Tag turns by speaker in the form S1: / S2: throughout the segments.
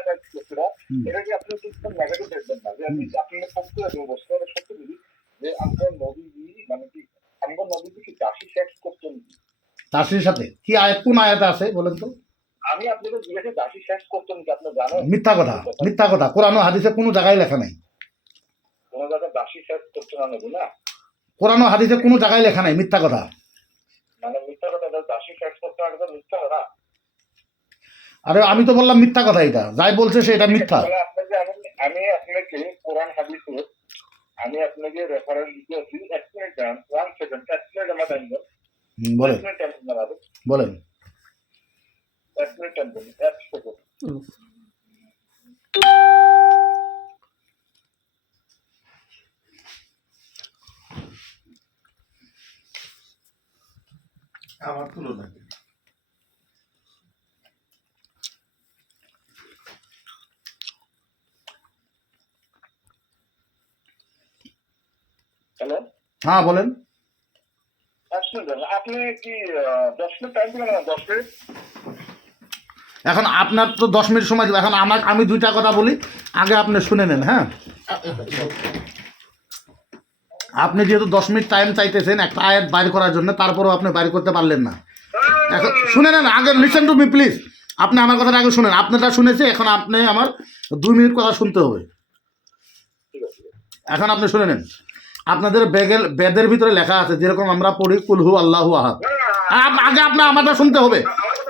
S1: থাকা লোকেরা
S2: হুম।
S1: এটাকে আপনি কিন্তু নেগেটিভ দেখবেন না। যে আপনি আপনি সত্য এবং বস্তু এটা সত্য দিদি যে আমরা নবীজি মানে কি আমরা নবীজি কি দাসী সেক্স করতেন কি?
S2: তাসির সাথে? কি আয়াত কোন আয়াতে আছে বলেন তো?
S1: আমি আপনাকে জিজ্ঞাসা দাসী সেক্স করতেন কি আপনি জানেন?
S2: মিথ্যা কথা মিথ্যা কথা। কোরআন হাদিসে কোনো জায়গায় লেখা নাই।
S1: কোনো জায়গায় দাসী সেক্স করতে না না?
S2: কোরআন হাদিসে কোনো জায়গায় লেখা নাই মিথ্যা কথা।
S1: মানে মিথ্যা কথা দাসী সেক্স করতে না মিথ্যা কথা।
S2: আরে আমি তো বললাম মিথ্যা কথা এটা। যাই বলছে সে এটা মিথ্যা।
S1: আপনাকে আমি আমি আপনাকে কোরআন হাদিসে আমি আপনাকে রেফারেন্স দিয়েছি এক মিনিট দাঁড়ান ওয়ান সেকেন্ড এক মিনিট আমার টাইম দেন
S2: বলেন।
S1: এক মিনিট টাইম
S2: বলেন।
S1: এক মিনিট টাইম দেন এক সেকেন্ড
S3: আমার তুলনা
S1: হ্যালো
S2: হ্যাঁ বলেন।
S1: এক মিনিট দাঁড়ান। আপনি কি দশ মিনিট টাইম দিবেন না দশ মিনিট
S2: এখন আপনার তো দশ মিনিট সময় দেবো। এখন আমার আমি দুইটা কথা বলি আগে আপনি শুনে নেন হ্যাঁ? আপনি যেহেতু দশ মিনিট টাইম চাইতেছেন একটা আয়াত বাইর করার জন্য তারপরেও আপনি বাইর করতে পারলেন না। এখন শুনে নেন আগে লিসেন টু মি প্লিজ আপনি আমার কথাটা আগে শুনেন। আপনারটা শুনেছে এখন আপনি আমার দুই মিনিট কথা শুনতে হবে। এখন আপনি শুনে নেন। আপনাদের বেগের বেদের ভিতরে লেখা আছে, যেরকম আমরা পড়ি, কুলহু আল্লাহু আহাদ। আগে আপনার আমারটা শুনতে হবে।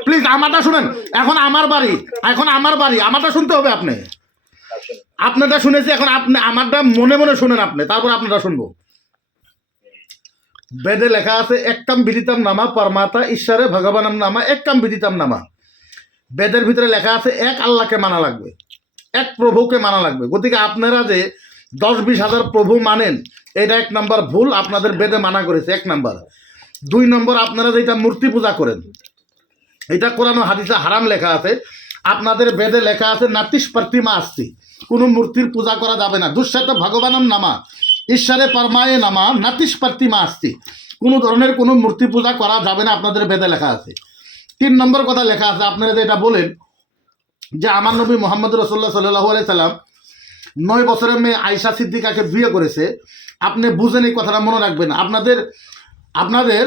S2: প্লিজ আমারটা শুনেন। এখন আমার বাড়ি, এখন আমার বাড়ি, আমারটা শুনতে হবে আপনি। আপনারটা শুনেছি, এখন আপনি আমারটা মনে মনে শুনেন আপনি, তারপর আপনারটা শুনব। বেদে লেখা আছে, এককাম বিদিতাম নামা, পরমাতা ঈশ্বরে ভগবানম নামা, এককাম বিদিতাম নামা। বেদের ভিতরে লেখা আছে, এক আল্লাহকে মানা লাগবে, এক প্রভুকে মানা লাগবে। গতিকে আপনারা যে দশ বিশ হাজার প্রভু মানেন, এটা এক নম্বর ভুল, আপনাদের বেদে মানা করেছে, এক নম্বর। দুই নম্বর, আপনারা যেটা মূর্তি পূজা করেন, এটা কোরআন হাদিসে হারাম লেখা আছে, আপনাদের বেদে লেখা আছে নাতিস প্রতিমা আসছি, কোনো মূর্তির পূজা করা যাবে না দুঃসাত ভগবানম নামা, ঈশ্বরে পরমায়ে নামা নাতিস প্রতিমা আসছি, কোনো ধরনের কোনো মূর্তি পূজা করা যাবে না, আপনাদের বেদে লেখা আছে। তিন নম্বর কথা লেখা আছে, আপনারা যেটা বলেন, যে আমার নবী মোহাম্মদ রসল্লা সাল্লাহ সাল্লাম নয় বছরের মেয়ে আয়সা সিদ্দিকাকে বিয়ে করেছে। আপনি বুঝেন এই কথাটা, মনে রাখবেন। আপনাদের আপনাদের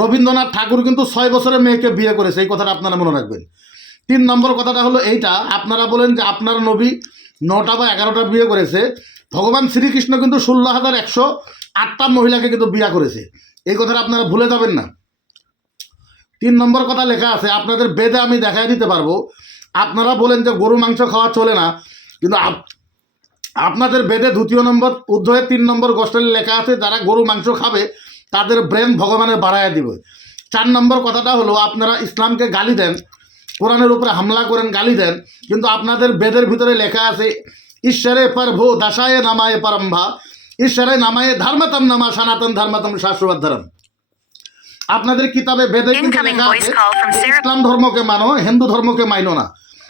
S2: রবীন্দ্রনাথ ঠাকুর কিন্তু ছয় বছরের মেয়েকে বিয়ে করেছে, এই কথাটা আপনারা মনে রাখবেন। তিন নম্বর কথাটা হলো এইটা, আপনারা বলেন যে আপনার নবী নটা বা এগারোটা বিয়ে করেছে। ভগবান শ্রীকৃষ্ণ কিন্তু ষোলো হাজার একশো আটটা মহিলাকে কিন্তু বিয়ে করেছে। এই কথাটা আপনারা ভুলে যাবেন না। তিন নম্বর কথা লেখা আছে, আপনাদের বেদে আমি দেখাই দিতে পারব। আপনারা বলেন যে গরু মাংস খাওয়া চলে না। কিন্তু আপনাদের বেদে দ্বিতীয় নম্বর উদ্ধয়ে তিন নম্বর গোষ্ঠীর লেখা আছে যারা গরু মাংস খাবে তাদের ব্রেন ভগবানের বাড়ায় দিবে চার নম্বর কথাটা হলো আপনারা ইসলামকে গালি দেন কোরআনের উপরে হামলা করেন গালি দেন কিন্তু আপনাদের বেদের ভিতরে লেখা আছে ঈশ্বরে পর ভো দাসায় নামায় পরম্ভা ঈশ্বরে নামায় ধর্মতম নামা সনাতন ধর্মতম শাশ্বত ধর্ম আপনাদের কিতাবে বেদে কিন্তু লেখা আছে. ইসলাম ধর্মকে মানো হিন্দু ধর্মকে মাইনো না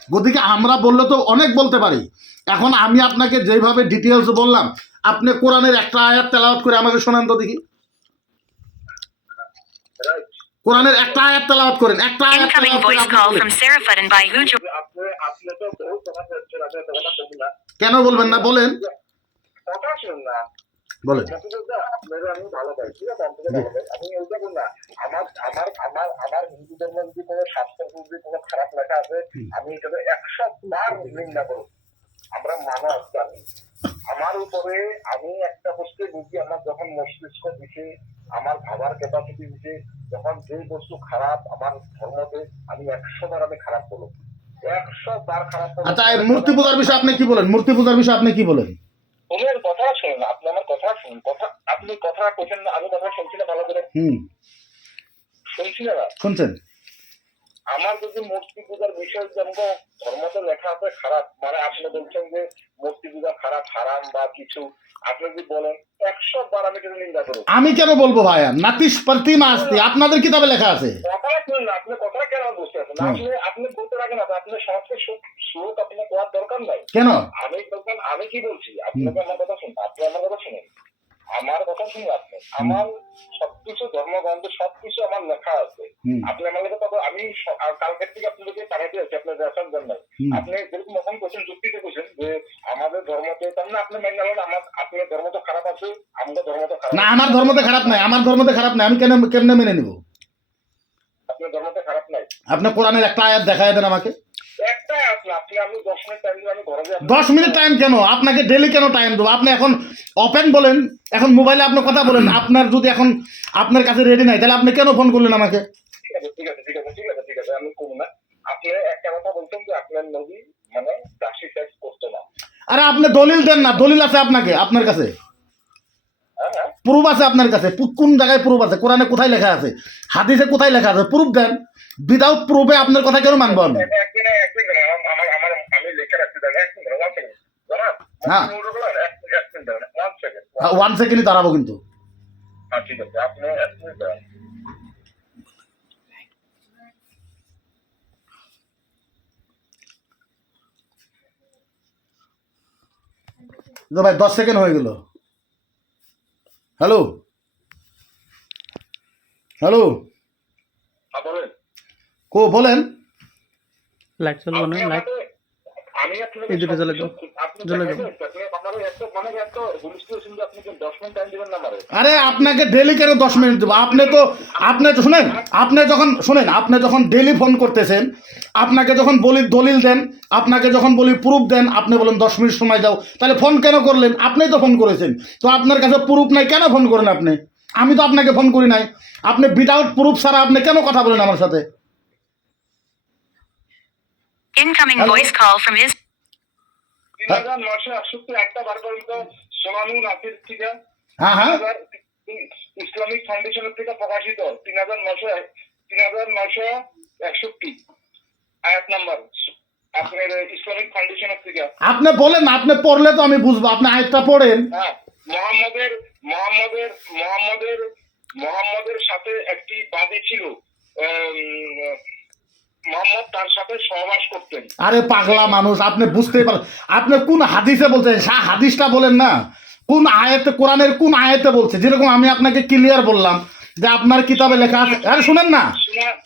S2: গতিকে আমরা বললে তো অনেক বলতে পারি। এখন আমি আপনাকে যেভাবে ডিটেলস বললাম আপনি কোরআনের একটা আয়াত তেলাওয়াত করে আমাকে শোনান তো দেখি।
S1: রাইট
S2: কোরআনের একটা আয়াত তেলাওয়াত করেন একটা আয়াত তেলাওয়াত কেন বলবেন না? বলেন।
S1: কথা শুনুন না।
S2: বলেন।
S1: আমার আমার আমার আমার হিন্দু ধর্ম যদি কোনো শাস্ত্র যদি কোনো খারাপ লেখা আছে আমি এটাকে একশো বার নিন্দা করব। আমরা মানো আসতে আমার উপরে আমি একটা বস্তু বুঝি আমার যখন মস্তিষ্ক দিছে আমার ভাবার ক্যাপাসিটি দিছে যখন যে বস্তু খারাপ আমার ধর্মতে আমি একশো বার আমি খারাপ বলব একশো বার খারাপ।
S2: আচ্ছা মূর্তি পূজার বিষয়ে আপনি কি বলেন? মূর্তি পূজার বিষয়ে আপনি কি বলেন?
S1: তোমার কথা শুনুন আপনি আমার কথা শুনুন। কথা আপনি কথা কোথেন না আমি কথা শুনছি না ভালো করে।
S2: হুম।
S1: শুনছি না?
S2: শুনছেন।
S1: আমার যদি মূর্তি পূজার বিষয় যেমন ধর্মতে লেখা আছে খারাপ। মানে আপনি বলছেন যে মূর্তি পূজা খারাপ হারাম বা কিছু। আপনি যদি বলেন একশো বার আমি কিন্তু নিন্দা করব।
S2: আমি কেন বলব ভাইয়া নাতিস প্রতিমা আসতি আপনাদের কিতাবে লেখা আছে।
S1: কথাটা শুনুন না আপনি কথাটা কেন বুঝতে পারছেন আপনি আপনি বলতে রাখেন না আপনার সংস্কৃত শ্লোক আপনি কোয়ার দরকার নাই।
S2: কেন?
S1: আমি বলছেন আমি কি বলছি? আপনি তো আমার কথা শুনুন আপনি আমার কথা শুনুন। আমার কথা শুনুন আপনি। আমার সবকিছু ধর্মগ্রন্থ সবকিছু আমার লেখা আছে। আপনি আমার তবে আমি কালকের থেকে আপনাদেরকে পাঠাতে আছি আপনার রেশন জন্য। আপনি যেরকম এখন কোশ্চেন যুক্তিতে কোশ্চেন যে আমাদের ধর্মতে তার মানে আপনি মেনে নেবেন আমার আপনার ধর্ম তো খারাপ আছে আমাদের ধর্ম তো খারাপ
S2: না আমার ধর্মতে খারাপ নাই আমার ধর্মতে খারাপ নাই আমি কেন কেমনে মেনে নিব?
S1: আপনার ধর্মতে খারাপ নাই।
S2: আপনি কোরআনের একটা আয়াত দেখায় দেন আমাকে।
S1: দশ মিনিট টাইম
S2: কেন? আপনাকে ডেলি কেন টাইম দেবো? আপনি এখন ওপেন বলেন এখন মোবাইলে আপনি কথা বলেন আপনার যদি এখন আপনার কাছে রেডি নাই তাহলে আপনি কেন ফোন করলেন আমাকে?
S1: ঠিক আছে ঠিক আছে ঠিক আছে ঠিক আছে আমি না। আপনি একটা কথা বলছেন যে আপনার নবী মানে না।
S2: আরে আপনি দলিল দেন না দলিল আছে আপনাকে আপনার কাছে। প্রুফ আছে আপনার কাছে? কোন জায়গায় প্রুফ আছে? কোরআনে কোথায় লেখা আছে? হাদিসে কোথায় লেখা আছে? প্রুফ দেন। উইদাউট প্রুফে আপনার কথা কেন মানবো আমি?
S1: ওয়ান
S2: হ্যাঁ।
S1: ওয়ান
S2: সেকেন্ডই দাঁড়াবো কিন্তু।
S1: হ্যাঁ ঠিক আছে আপনি
S2: ভাই দশ সেকেন্ড হয়ে গেল। হ্যালো? হ্যালো?
S1: হ্যাঁ বলেন।
S2: কো বলেন।
S4: লাইট চলবো না লাইট।
S1: আমি আপনাকে
S4: এই দুটো জ্বলে দাও।
S1: আপনি
S4: দাও।
S1: দেখেন, আপনি আপনার এত মানে আপনি
S2: আরে আপনাকে ডেলি কেন দশ মিনিট দেবো? আপনি তো আপনি তো শুনেন আপনি যখন শুনেন আপনি যখন ডেলি ফোন করতেছেন আপনাকে যখন বলি দলিল দেন আপনাকে যখন বলি প্রুফ দেন আপনি বলেন দশ মিনিট সময় যাও তাহলে ফোন কেন করলেন? আপনিই তো ফোন করেছেন। তো আপনার কাছে প্রুফ নাই কেন ফোন করেন আপনি? আমি তো আপনাকে ফোন করি নাই। আপনি উইদাউট প্রুফ ছাড়া আপনি কেন কথা বলেন আমার সাথে
S5: Incoming
S2: Hello?
S5: voice call from is
S1: তিন হাজার নশো একষট্টি একটা বার পর্যন্ত সোনানু নাসির থেকে
S2: হ্যাঁ হ্যাঁ।
S1: হাজার ইসলামিক ফাউন্ডেশনের থেকে প্রকাশিত তিন হাজার নশো তিন হাজার নশো একষট্টি। আয়াত নাম্বার আপনার ইসলামিক ফাউন্ডেশনের থেকে।
S2: আপনি বলেন আপনি পড়লে তো আমি বুঝব। আপনি আয়টা পড়েন।
S1: হ্যাঁ মোহাম্মদের মোহাম্মদের মোহাম্মদের মোহাম্মদের সাথে একটি বাদী ছিল মোহাম্মদ তার সাথে সহবাস করতেন।
S2: আরে পাগলা মানুষ আপনি বুঝতেই পারেন আপনি কোন হাদিসে বলছেন? সা হাদিসটা বলেন না। কোন আয়াতে কোরআনের কোন আয়াতে বলছে? যেরকম আমি আপনাকে ক্লিয়ার বললাম যে আপনার কিতাবে লেখা আছে। আরে শুনেন না।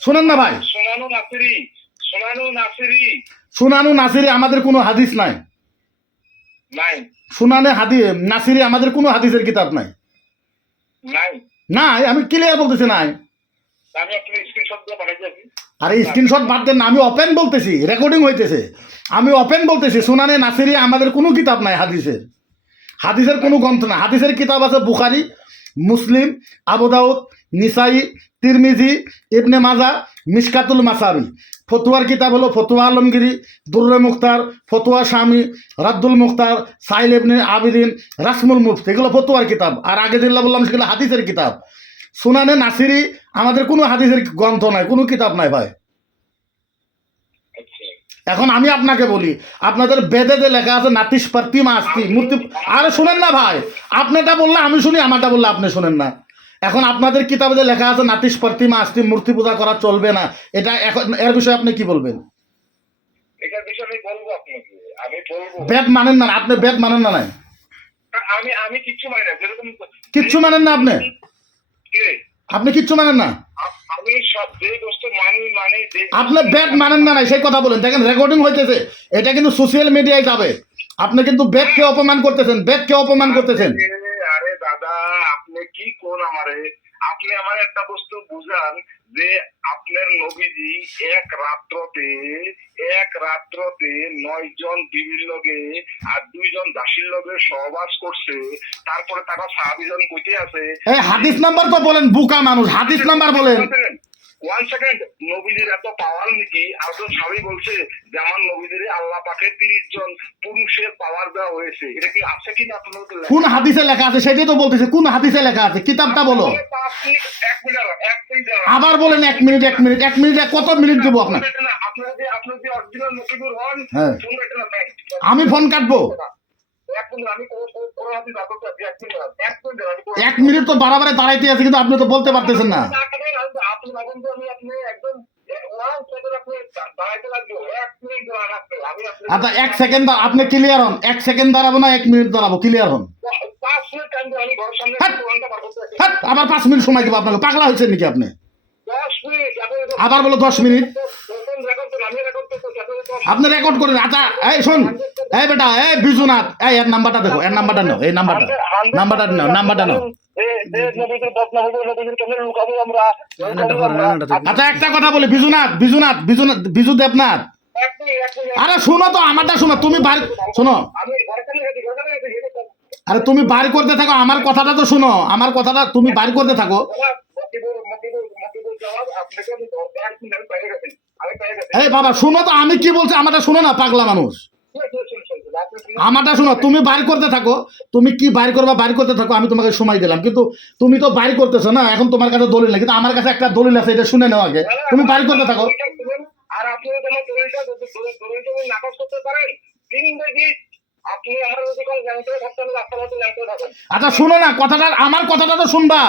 S2: শুনেন না ভাই।
S1: সোনানু নাসিরি। সোনানু নাসিরি।
S2: সুনানু নাসিরি আমাদের কোনো হাদিস নাই।
S1: নাই।
S2: সুনানে হাদি নাসিরি আমাদের কোনো হাদিসের কিতাব নাই।
S1: নাই।
S2: নাই আমি ক্লিয়ার বলতেছি নাই। আরে স্ক্রিনশট বাদ দেন না আমি ওপেন বলতেছি রেকর্ডিং হইতেছে। আমি ওপেন বলতেছি সুনানে নাসিরি আমাদের কোনো কিতাব নাই হাদিসের। হাদিসের কোনো গ্রন্থ না হাদিসের কিতাব আছে বুখারি মুসলিম আবুদাউদ নিসাই তিরমিজি ইবনে মাজা মিসকাতুল মাসাবি। ফতুয়ার কিতাব হলো ফতুয়া আলমগিরি দুর্রে মুখতার ফতুয়া স্বামী রাদ্দুল মুখতার সাইল ইবনে আবিদিন রাসমুল মুফতি। এগুলো ফতুয়ার কিতাব। আর আগে যেগুলো বললাম সেগুলো হাদিসের কিতাব। সুনানে নাসিরি আমাদের কোনো হাদিসের গ্রন্থ নাই কোনো কিতাব নাই ভাই।
S1: আচ্ছা।
S2: এখন আমি আপনাকে বলি আপনাদের বেদে যে লেখা আছে নাতিস পার্তিমা আস্তি মূর্তি আরে শুনেন না ভাই আপনারটা বললে আমি শুনি আমারটা বললে আপনি শুনেন না। এখন আপনাদের কিতাবে লেখা আছে নাতিস পার্তিমা আস্তি মূর্তি পূজা করা চলবে না এটা এখন এর বিষয়ে আপনি কি বলবেন? বেদ মানেন না আপনি বেদ মানেন না নাই?
S1: আমি আমি কিচ্ছু মানি না যেরকম
S2: কিচ্ছু মানেন না আপনি? আপনি কিচ্ছু মানেন না।
S1: মানি
S2: আপনি বেদ মানেন না সেই কথা বলেন। দেখেন রেকর্ডিং হইতেছে। এটা কিন্তু সোশ্যাল মিডিয়ায় যাবে। আপনি কিন্তু বেদকে অপমান করতেছেন বেদকে অপমান করতেছেন।
S1: আরে, আরে দাদা আপনি কি কোন আমারে? আপনি আমার একটা বস্তু বুঝান যে আপনার নবীজি এক রাত্রতে এক রাত্রতে নয় জন বিবির লগে আর দুইজন দাসীর লগে সহবাস করছে। তারপরে তারা সাহাবিজন কইতে আছে
S2: এই হাদিস নাম্বার তো বলেন বুকা মানুষ হাদিস নাম্বার বলেন।
S1: ওয়ান সেকেন্ড নবীজির এত পাওয়ার নাকি? আরেকজন স্বামী বলছে যে আমার নবীজির আল্লাহ পাকে তিরিশ জন পুরুষের পাওয়ার দেওয়া হয়েছে। এটা কি আছে আপনাদের
S2: কোন হাদিসে লেখা আছে? সেটাই তো বলতেছে কোন হাদিসে লেখা আছে? কিতাবটা বলো। আবার বলেন এক মিনিট এক মিনিট এক মিনিটে কত মিনিট দেবো আপনার হ্যাঁ। আমি ফোন কাটবো?
S1: এক মিনিট
S2: তো বাড়াবাড়ি দাঁড়াইতে আছে কিন্তু আপনি তো বলতে পারতেছেন না। আচ্ছা এক সেকেন্ড আপনি ক্লিয়ার হন। এক সেকেন্ড দাঁড়াবো না এক মিনিট দাঁড়াবো ক্লিয়ার হন। হ্যাঁ। হ্যাঁ আবার পাঁচ মিনিট সময় দেবো আপনাকে। পাগলা হয়েছেন নাকি আপনি? আবার বলো দশ মিনিট
S1: প্রথম রেকর্ড তো আমি রেকর্ড করতেছি আপনি
S2: রেকর্ড করেন আচ্ছা এই শোন এই বেটা এই বিজুনাথ এই এর নাম্বারটা দেখো এর নাম্বারটা নাও এই নাম্বারটা নাম্বারটা নাও নাম্বারটা নাও। আচ্ছা একটা কথা বলি বিজুনাথ বিজুনাথ বিজুনাথ বিজু দেবনাথ। আরে শোনো তো আমারটা শোনো তুমি বাড়ি শোনো আরে তুমি বাড়ি করতে থাকো আমার কথাটা তো শোনো আমার কথাটা তুমি বাড়ি করতে থাকো এই বাবা শোনো তো আমি কি বলছি? আমারটা শোনো না পাগলা মানুষ। আমারটা শোনো তুমি বাইর করতে থাকো। তুমি কি বাইর করবা বাইর করতে থাকো আমি তোমাকে সময় দিলাম। কিন্তু তুমি তো বাইর করতেছো না এখন তোমার কাছে দলিল নেই। কিন্তু আমার কাছে একটা দলিল আছে এটা শুনে নাও আগে। তুমি বাইর করতে থাকো।
S1: আর আপনি দলিলটা দলিলটা নাকচ করতে পারেন
S2: আচ্ছা শোনো না কথাটা আমার কথাটা তো শুনবা।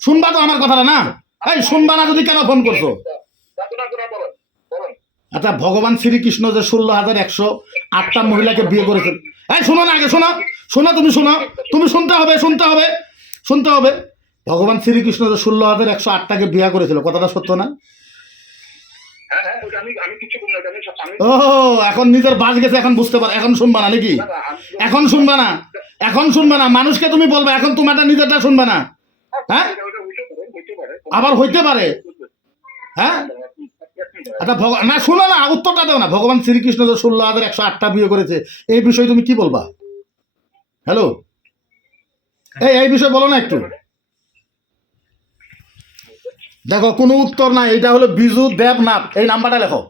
S2: শুনবা তো আমার কথাটা না? এই শুনবা না যদি কেন ফোন করছ? আচ্ছা ভগবান শ্রীকৃষ্ণ যে ষোলো হাজার একশো আটটা মহিলাকে বিয়ে করেছেন। এই শোনো না আগে শোনো। শোনো তুমি শোনো। তুমি শুনতে হবে শুনতে হবে শুনতে হবে। ভগবান শ্রীকৃষ্ণ যে ষোলো হাজার একশো আটটাকে বিয়ে করেছিল কথাটা সত্য না?
S1: হ্যাঁ হ্যাঁ
S2: ও এখন নিজের বাস গেছে এখন বুঝতে পার এখন শুনবা না নাকি? এখন শুনবা না। এখন শুনবা না। মানুষকে তুমি বলবে এখন তোমারটা নিজেরটা শুনবা না। হ্যাঁ
S1: পারে।
S2: আবার হইতে পারে। হ্যাঁ? আচ্ছা ভগ- না শোনো না উত্তরটা দাও না। ভগবান শ্রীকৃষ্ণ ষোলো হাজার একশো আটটা বিয়ে করেছে এই বিষয়ে তুমি কি বলবা? হ্যালো এই এই বিষয়ে বলো না একটু। দেখো কোনো উত্তর নাই। এটা হলো বিজু দেবনাথ। এই নাম্বারটা লেখো।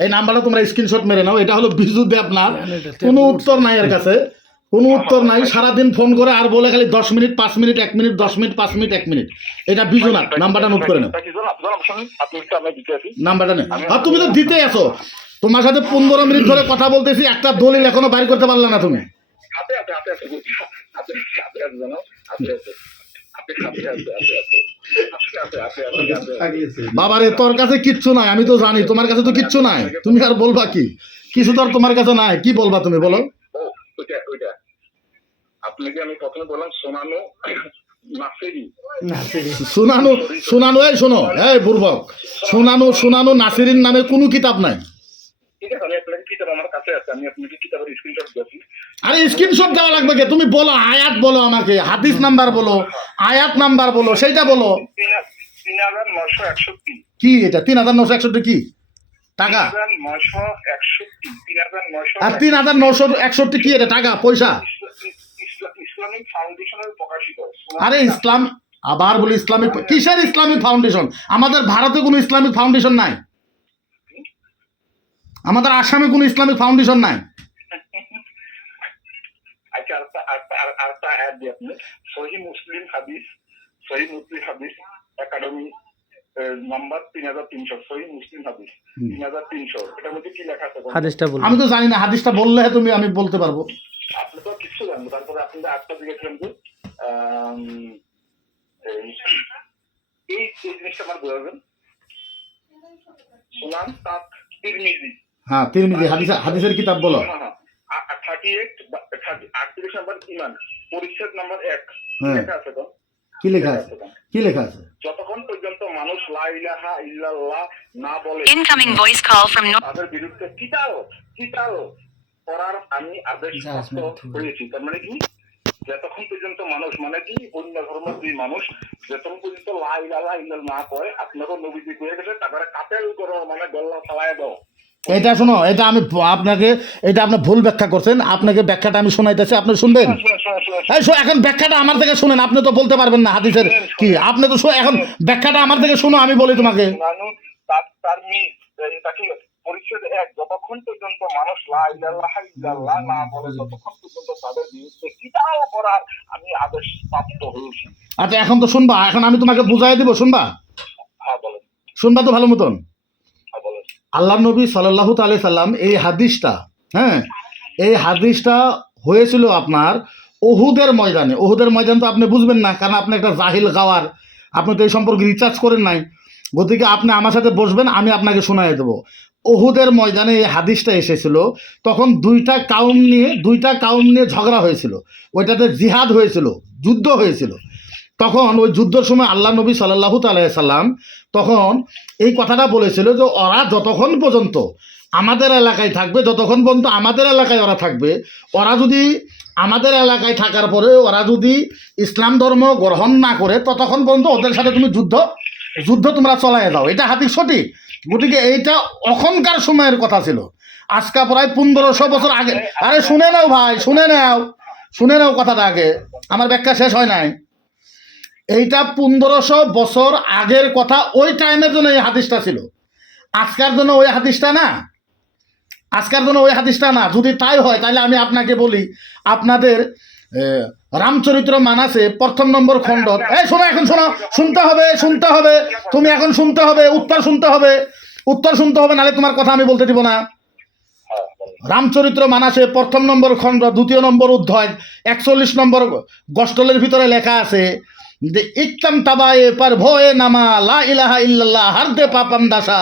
S2: এই নাম্বারটা তোমরা স্ক্রিনশট মেরে নাও। এটা হলো বিজু দেবনাথ। কোনো উত্তর নাই এর কাছে। কোনো উত্তর নাই সারাদিন ফোন করে আর বলে খালি দশ মিনিট পাঁচ মিনিট এক মিনিট দশ মিনিট পাঁচ মিনিট এক মিনিট। এটা বিজুনাথ নাম্বারটা নোট করে নাও। নাম্বারটা নেই আর তুমি তো দিতে আছো তোমার সাথে পনেরো মিনিট ধরে কথা বলতেছি একটা দলিল এখনও বাইর করতে পারলে না তুমি। বাবারে তোর কাছে কিচ্ছু নাই আমি তো জানি তোমার কাছে তো কিচ্ছু নাই। তুমি আর বলবা কি? কিছু তো আর তোমার কাছে নাই কি বলবা তুমি বলো?
S1: ওইটা, ওইটা। আপনাকে আমি প্রথমে বললাম সোনানো নাসেরি।
S2: শুনানো শুনানো এই শোনো এই বুর্বক শুনানো শুনানো নাসিরিন নামে কোনো কিতাব নাই।
S1: ঠিক আছে আমি আপনাকে কিতাব আমার কাছে আছে আমি আপনাকে কিতাবের স্ক্রিনশট দিয়েছি
S2: আরে স্ক্রিনশট দেওয়া লাগবে কে? তুমি বলো আয়াত বলো আমাকে হাদিস নাম্বার বলো আয়াত নাম্বার বলো সেইটা বলো। কি এটা? তিন হাজার নশো একষট্টি কি? টাকা?
S1: তিন হাজার নশো একষট্টি তিন হাজার নশো
S2: আর তিন হাজার নশো একষট্টি কি এটা? টাকা? পয়সা?
S1: ইসলামিক ফাউন্ডেশনের প্রকাশিত।
S2: আরে ইসলাম আবার বলি ইসলামিক কিসের ইসলামিক ফাউন্ডেশন আমাদের ভারতে কোনো ইসলামিক ফাউন্ডেশন নাই। আমাদের আসামে কোনো ইসলামিক ফাউন্ডেশন নাই।
S1: আচ্ছা সহি মুসলিম হাদিস সহি মুসলিম হাদিস একাডেমি নাম্বার তিন হাজার তিনশো সহি মুসলিম হাদিস তিন হাজার তিনশো। এটার মধ্যে কি লেখা আছে?
S4: হাদিসটা
S2: আমি তো জানি না হাদিসটা বললে তুমি আমি বলতে পারব
S1: আপনি তো কিছু জানব তারপরে আপনি যে আটটা জিজ্ঞেসলেন যে এই জিনিসটা আমার বোঝাবেন। সুনান তাক তিরমিজি।
S2: হ্যাঁ তিরমিজি হাদিস হাদিসের কিতাব বলো।
S1: থার্টি এইট আটত্রিশ নাম্বার ইমান পরিচ্ছেদ নাম্বার এক।
S2: হ্যাঁ।
S1: লেখা আছে তো?
S2: কি লেখা আছে? কি লেখা আছে?
S1: যতক্ষণ পর্যন্ত মানুষ লা ইলাহা ইল্লাল্লাহ না বলে
S5: Incoming voice call from North.
S1: তাদের বিরুদ্ধে কিতাল কিতাল করার আমি আদেশ হয়েছি তার মানে কি? যতক্ষণ পর্যন্ত মানুষ মানে কি? অন্য ধর্মের দুই মানুষ যতক্ষণ পর্যন্ত লা ইলাহা ইল্লাল্লাহ না কয় আপনাকে নবীজি কয়ে গেছে তারপরে কাপেল করো মানে গল্লা ফালায় দাও।
S2: এটা শোনো এটা আমি আপনাকে এটা আপনি ভুল ব্যাখ্যা করছেন। আপনাকে ব্যাখ্যাটা আমি শোনাইতেছি আপনি শুনবেন?
S1: শুনে, শুনে, শুনে, শুনে।
S2: এই শো- এখন ব্যাখ্যাটা আমার থেকে শুনেন আপনি তো বলতে পারবেন না হাদিসের কি। আপনি তো এখন ব্যাখ্যাটা আমার থেকে শুনো আমি বলি তোমাকে।
S1: তার তার মি এটা কি পরিচ্ছেদ এক যতক্ষণ পর্যন্ত মানুষ না বলে ততক্ষণ পর্যন্ত তাদের বিরুদ্ধে করার আমি আদেশ প্রাপ্ত হয়েছি।
S2: আচ্ছা এখন তো শুনবা এখন আমি তোমাকে বুঝাই দিব শুনবা?
S1: হ্যাঁ
S2: শুনবা তো ভালো মতন?
S1: হ্যাঁ
S2: আল্লাহ নবী সাল্লাহ তালি সাল্লাম এই হাদিসটা হ্যাঁ এই হাদিসটা হয়েছিল আপনার ওহুদের ময়দানে। ওহুদের ময়দান তো আপনি বুঝবেন না কারণ আপনি একটা জাহিল গাওয়ার আপনি তো এই সম্পর্কে রিচার্জ করেন নাই। গতিকে আপনি আমার সাথে বসবেন আমি আপনাকে শোনাই দেবো। ওহুদের ময়দানে এই হাদিসটা এসেছিল, তখন দুইটা কাউম নিয়ে, দুইটা কাউম নিয়ে ঝগড়া হয়েছিল। ওইটাতে জিহাদ হয়েছিল, যুদ্ধ হয়েছিল। তখন ওই যুদ্ধের সময় আল্লাহ নবী সাল্লাহু সাল্লাম তখন এই কথাটা বলেছিল যে, ওরা যতক্ষণ পর্যন্ত আমাদের এলাকায় থাকবে, যতক্ষণ পর্যন্ত আমাদের এলাকায় ওরা থাকবে, ওরা যদি আমাদের এলাকায় থাকার পরে ওরা যদি ইসলাম ধর্ম গ্রহণ না করে, ততক্ষণ পর্যন্ত ওদের সাথে তুমি যুদ্ধ যুদ্ধ তোমরা চলাই দাও এটা হাতিক সঠিক? গতিকে এইটা অখনকার সময়ের কথা ছিল। আজকা প্রায় পনেরোশো বছর আগে। আরে শুনে নাও ভাই, শুনে নাও শুনে নাও কথাটা আগে। আমার ব্যাখ্যা শেষ হয় নাই। এইটা পনেরোশো বছর আগের কথা, ওই টাইমের জন্য এই হাদিসটা ছিল। আজকার জন্য ওই হাদিসটা না। আজকার জন্য ওই হাদিসটা না। যদি তাই হয়, তাহলে আমি আপনাকে বলি, আপনাদের রামচরিত্র মানাসে প্রথম নম্বর খণ্ড। এই শোনো এখন শোনো। শুনতে হবে শুনতে হবে। তুমি এখন শুনতে হবে, উত্তর শুনতে হবে। উত্তর শুনতে হবে নাহলে তোমার কথা আমি বলতে দিব না। রামচরিত্র মানাসে প্রথম নম্বর খণ্ড, দ্বিতীয় নম্বর অধ্যায়, একচল্লিশ নম্বর গষ্টলের ভিতরে লেখা আছে, যে ইকতাম তাবায়ে পার ভয়ে নামা, লা ইলাহা ইল্লাল্লাহ, হারদে পাপাম দাসা।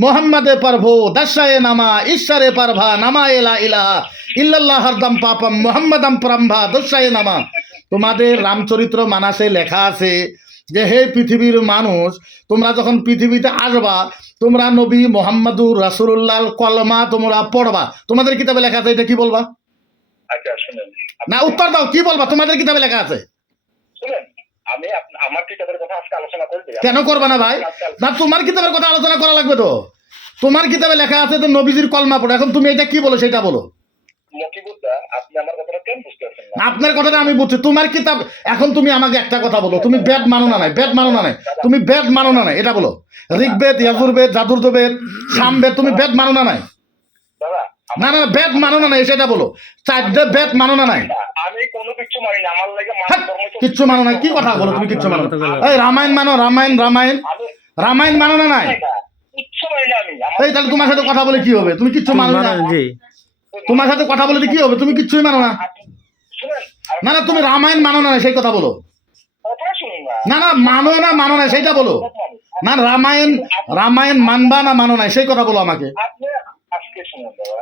S2: মোহাম্মদে পারভো দাসায়ে নামা ঈশ্বরে পারভা নামা এলা ইলাহা ইল্লাল্লাহ হারদাম পাপাম মোহাম্মদাম প্রাম্ভা দস্যায়ে নামা। তোমাদের রামচরিত্র মানাসে লেখা আছে যে হে পৃথিবীর মানুষ তোমরা যখন পৃথিবীতে আসবা তোমরা নবী মোহাম্মদুর রাসুল্লাহ কলমা তোমরা পড়বা। তোমাদের কিতাবে লেখা আছে এটা কি বলবা?
S1: আচ্ছা
S2: না উত্তর দাও কি বলবা? তোমাদের কিতাবে লেখা আছে।
S1: শুনেন আমি আমার কিতাবের কথা আজকে আলোচনা করতে
S2: কেন করবা না ভাই? না তোমার কিতাবের কথা আলোচনা করা লাগবে তো? তোমার কিতাবে লেখা আছে তো নবীজির কলমা পড়ে। এখন তুমি এটা কি বলো সেটা বলো। আপনার কথাটা আমি বুঝছি। তোমার কিতাব এখন তুমি আমাকে একটা কথা বলো। তুমি বেদ মানো না নাই বেদ মানো না নাই। তুমি বেদ মানো না নাই এটা বলো। ঋগ্বেদ ইয়াজুর্বেদ জাদুর্বেদ সামবেদ তুমি বেদ মানো না নাই? না না না, বেদ মানো না নাই সেটা বলো। চারটে বেদ মানো না নাই?
S1: আমি কোনো
S2: হ্যাঁ। কিচ্ছু মানো না কি কথা বলো তুমি কিচ্ছু মানো এই রামায়ণ মানো রামায়ণ রামায়ণ। রামায়ণ মানো না নাই? এই তাহলে তোমার সাথে কথা বলে কি হবে? তুমি কিচ্ছু মানো না? তোমার সাথে কথা বলে কি হবে? তুমি কিচ্ছুই মানো না। না না তুমি রামায়ণ মানো না সেই কথা বলো।
S1: না।
S2: না না মানো না মানো না সেইটা বলো। না রামায়ণ রামায়ণ মানবা না মানো না সেই কথা বলো আমাকে।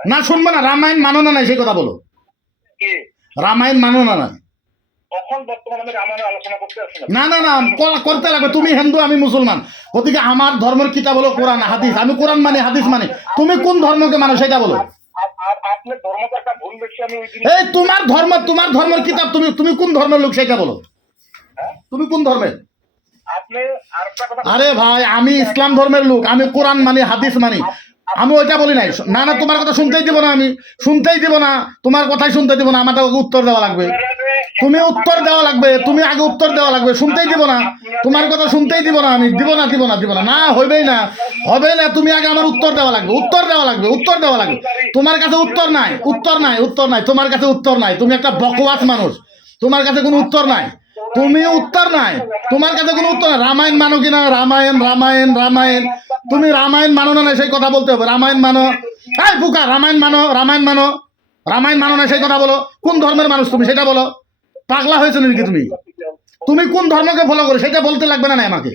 S2: না শুনব না রামায়ণ মানো না নাই সেই কথা বলো।
S1: কি?
S2: রামায়ণ মানো না না
S1: না।
S2: না না করতে লাগবে। তুমি হিন্দু আমি মুসলমান। ওদিকে আমার ধর্মের কিতাব হলো কোরআন হাদিস। আমি কোরআন মানে হাদিস মানে। তুমি কোন ধর্মকে মানো সেটা বলো। এই তোমার ধর্ম তোমার ধর্মের কিতাব তুমি তুমি কোন ধর্মের লোক সেটা বলো। তুমি কোন ধর্মের? আরে ভাই আমি ইসলাম ধর্মের লোক। আমি কোরআন মানি হাদিস মানি। আমি ওইটা বলি নাই। না না তোমার কথা শুনতেই দিব না আমি। শুনতেই দিব না। তোমার কথাই শুনতে দিব না। আমাকে উত্তর দেওয়া লাগবে। তুমি উত্তর দেওয়া লাগবে, তুমি আগে উত্তর দেওয়া লাগবে, শুনতেই দিব না। তোমার কথা শুনতেই দিব না, আমি দিব না দিব না দিব না। না, হইবেই না। হবে না, তুমি আগে আমার উত্তর দেওয়া লাগবে, উত্তর দেওয়া লাগবে, উত্তর দেওয়া লাগবে। তোমার কাছে উত্তর নাই উত্তর নাই উত্তর নাই, তোমার কাছে উত্তর নাই। তুমি একটা বকওয়াস মানুষ, তোমার কাছে কোনো উত্তর নাই। তুমি উত্তর নাই, তোমার কাছে কোনো উত্তর নাই। রামায়ণ মানো কিনা রামায়ণ রামায়ণ রামায়ণ। তুমি রামায়ণ মানো না, সেই কথা বলতে হবে। রামায়ণ মানো। এই বুকা, রামায়ণ মানো রামায়ণ মানো। রামায়ণ মানো না, সেই কথা বলো। কোন ধর্মের মানুষ তুমি, সেটা বলো। পাগলা হয়েছে নাকি তুমি? তুমি কোন ধর্মকে ফলো করো? সেটা বলতে লাগবে না আমাকে।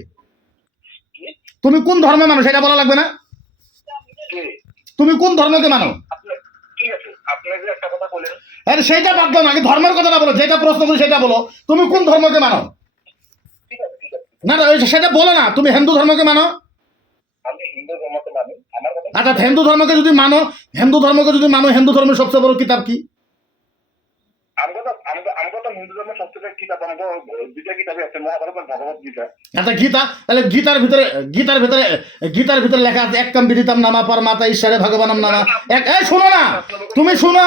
S2: তুমি কোন ধর্মের মানো সেটা বলা লাগবে না। তুমি কোন ধর্মকে মানো? আরে সেইটা বাদ দাও না ধর্মের কথাটা বলো যেটা প্রশ্ন করি সেটা বলো। তুমি কোন ধর্মকে মানো? না না সেটা বলো না তুমি হিন্দু ধর্মকে মানো? আচ্ছা হিন্দু ধর্মকে যদি মানো হিন্দু ধর্মকে যদি মানো হিন্দু ধর্মের সবচেয়ে বড় কিতাব কি
S1: আমি কথা আমি আমি কথা হিন্দু ধর্মের সবথেকে কিতাব আমাকে দুইটা কিতাবে আছে মহাভারত আর ভগবত গীতা।
S2: আচ্ছা গীতা তাহলে গীতার ভিতরে গীতার ভিতরে গীতার ভিতরে লেখা আছে এককাম বিদিতাম নামা ঈশ্বরে ভগবানম নামা। এক এই শোনো না! তুমি শোনো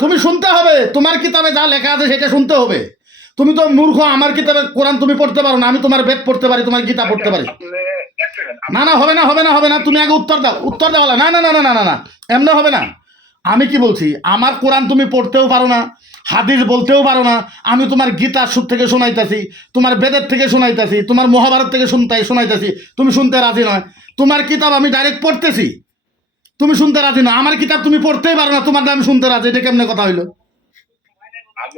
S2: তুমি শুনতে হবে। তোমার কিতাবে যা লেখা আছে সেটা শুনতে হবে। তুমি তো মূর্খ আমার কিতাবে কোরআন তুমি পড়তে পারো না আমি তোমার বেদ পড়তে পারি তোমার গীতা পড়তে পারি
S1: এক
S2: না না হবে না হবে না হবে না তুমি আগে উত্তর দাও উত্তর দেওয়া না না না না না না না এমনি হবে না। আমি কি বলছি আমার কোরআন তুমি পড়তেও পারো না। হাদিস বলতেও পারো না, আমি তোমার গীতার সুর থেকে শোনাইতেছি, তোমার বেদের থেকে শোনাইতেছি, তোমার মহাভারত থেকে শুনতাই শোনাইতেছি, তুমি শুনতে রাজি নয়। তোমার কিতাব আমি ডাইরেক্ট পড়তেছি, তুমি শুনতে রাজি নয়। আমার কিতাব তুমি পড়তেই পারো না, তোমার আমি শুনতে রাজি, এটা কেমনে কথা হইল?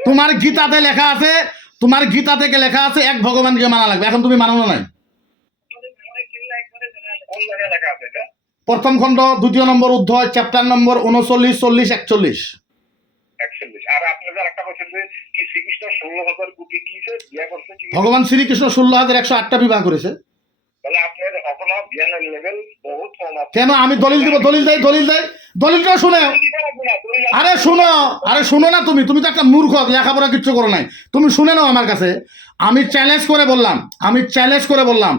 S2: তোমার গীতাতে লেখা আছে, তোমার গীতা থেকে লেখা আছে, এক ভগবানকে মানা লাগবে, এখন তুমি মানো নাই। প্রথম খণ্ড, দ্বিতীয় নম্বর অধ্যায় চ্যাপ্টার নম্বর উনচল্লিশ, চল্লিশ, একচল্লিশ।
S1: একচল্লিশ আর আপনাদের একটা বলছেন যে কি শ্রীকৃষ্ণ ষোলো হাজার কোটি কি বিয়ে করছে কি?
S2: ভগবান শ্রীকৃষ্ণ ষোলো হাজার একশো আটটা বিবাহ করেছে।
S1: তাহলে আপনার এখনও বিয়ানের লেভেল বহুত কম আছে।
S2: কেন আমি দলিল দিব? দলিল দেয় দলিল দেয় দলিলটা শুনে। আরে শোনো আরে শোনো না তুমি। তুমি তো একটা মূর্খ লেখাপড়া কিচ্ছু করো নাই। তুমি শুনে নাও আমার কাছে। আমি চ্যালেঞ্জ করে বললাম। আমি চ্যালেঞ্জ করে বললাম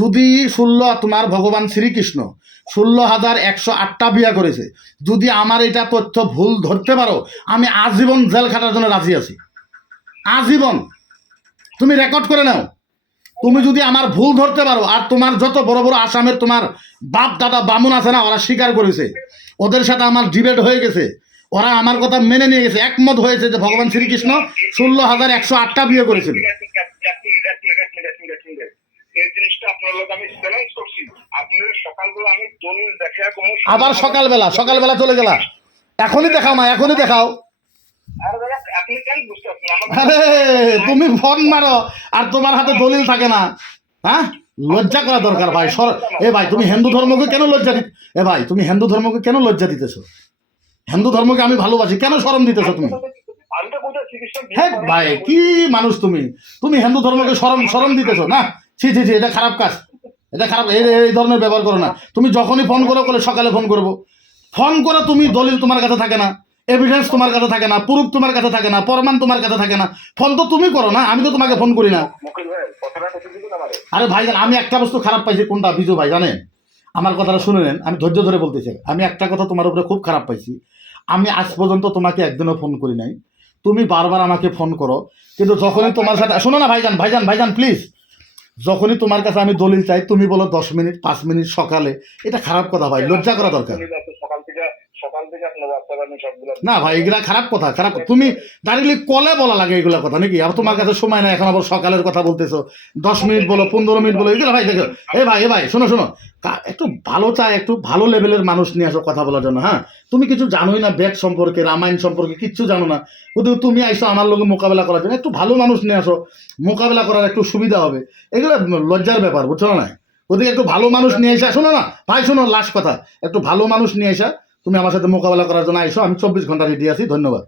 S2: যদি ষোলো তোমার ভগবান শ্রীকৃষ্ণ ষোলো হাজার একশো আটটা বিয়া করেছে। যদি আমার এটা তথ্য ভুল ধরতে পারো, আমি আজীবন জেল খাটার জন্য রাজি আছি। আজীবন। তুমি রেকর্ড করে নাও। তুমি যদি আমার ভুল ধরতে পারো, আর তোমার যত বড় বড় আসামের তোমার বাপ, দাদা, বামুন আছে না, ওরা স্বীকার করেছে। ওদের সাথে আমার ডিবেট হয়ে গেছে। ওরা আমার কথা মেনে নিয়ে গেছে। একমত হয়েছে যে ভগবান শ্রীকৃষ্ণ ষোলো হাজার একশো আটটা বিয়ে করেছিল।
S1: এই জিনিসটা আপনার লোক আমি চ্যালেঞ্জ করছি। আপনাদের সকালবেলা আমি দলিল দেখে কোনো
S2: আবার সকালবেলা সকালবেলা চলে গেলা। এখনই দেখাও না এখনই দেখাও।
S1: আর
S2: তুমি ফোন মারো আর তোমার হাতে দলিল থাকে না। হ্যাঁ? লজ্জা করা দরকার ভাই সর এ ভাই তুমি হিন্দু ধর্মকে কেন লজ্জা দি এ ভাই তুমি হিন্দু ধর্মকে কেন লজ্জা দিতেছো? হিন্দু ধর্মকে আমি ভালোবাসি কেন শরম দিতেছো তুমি? হ্যাঁ ভাই কি মানুষ তুমি? তুমি হিন্দু ধর্মকে শরম শরম দিতেছো না? ছি ছি ছি, এটা খারাপ কাজ। এটা খারাপ, এই এই ধরনের ব্যবহার করো না। তুমি যখনই ফোন করো করে সকালে ফোন করব। ফোন করে তুমি দলিল তোমার কাছে থাকে না এভিডেন্স তোমার কাছে থাকে না প্রুফ তোমার কাছে থাকে না, প্রমাণ তোমার কাছে থাকে না। ফোন তো তুমি করো না, আমি তো তোমাকে ফোন করি না।
S1: ভাই
S2: আরে ভাইজান আমি একটা বস্তু খারাপ পাইছি, কোনটা? বিজু ভাই, জানেন? আমার কথাটা শুনে নেন, আমি ধৈর্য ধরে বলতেছি আমি একটা কথা তোমার উপরে খুব খারাপ পাইছি। আমি আজ পর্যন্ত তোমাকে একদিনও ফোন করি নাই। তুমি বারবার আমাকে ফোন করো, কিন্তু যখনই তোমার সাথে শোনো না ভাইজান ভাইজান ভাইজান প্লিজ যখনই তোমার কাছে আমি দলিল চাই, তুমি বলো দশ মিনিট, পাঁচ মিনিট সকালে। এটা খারাপ কথা ভাই, লজ্জা করা দরকার
S1: দলিল আছে সকাল থেকে সকাল থেকে আপনার হোয়াটসঅ্যাপ আমি সবগুলো
S2: না ভাই, এগুলা খারাপ কথা, খারাপ তুমি ডাইরেক্টলি কলে বলা লাগে এগুলা কথা, নাকি? আর তোমার কাছে সময় নাই, এখন আবার সকালের কথা বলতেছো। দশ মিনিট বলো, পনেরো মিনিট বলো, এগুলো ভাই, দেখো। এ ভাই এ ভাই, শোনো শোনো। একটু ভালো চাই একটু ভালো লেভেলের মানুষ নিয়ে আসো কথা বলার জন্য হ্যাঁ? তুমি কিছু জানোই না বেদ সম্পর্কে, রামায়ণ সম্পর্কে, কিচ্ছু জানো না। কিন্তু তুমি আইসো আমার লোকে মোকাবেলা করার জন্য, একটু ভালো মানুষ নিয়ে আসো। মোকাবেলা করার একটু সুবিধা হবে। এগুলো লজ্জার ব্যাপার, বুঝছ না ওদিকে একটু ভালো মানুষ নিয়ে এসে, শোনো না, ভাই, শোনো, লাস্ট কথা। একটু ভালো মানুষ নিয়ে এসে তুমি আমার সাথে মোকাবেলা করার জন্য আইসো। আমি চব্বিশ ঘণ্টা রেডি আছি। ধন্যবাদ।